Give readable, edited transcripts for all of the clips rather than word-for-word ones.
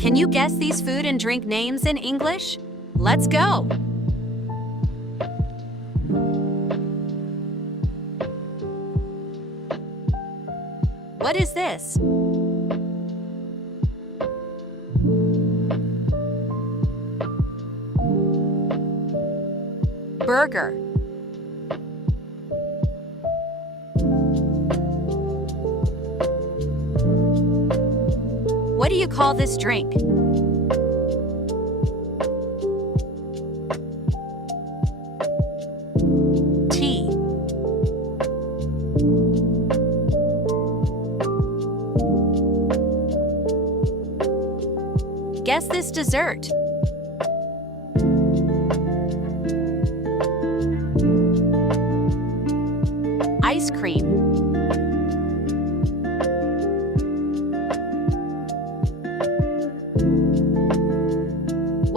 Can you guess these food and drink names in English? Let's go! What is this? Burger. What do you call this drink? Tea. Guess this dessert. Ice cream.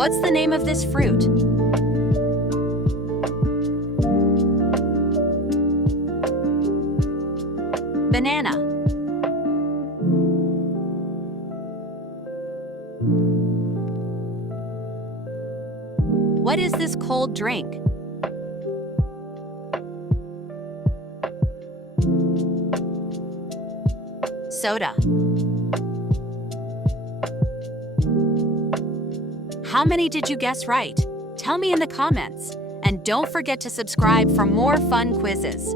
What's the name of this fruit? Banana. What is this cold drink? Soda. How many did you guess right? Tell me in the comments. And don't forget to subscribe for more fun quizzes.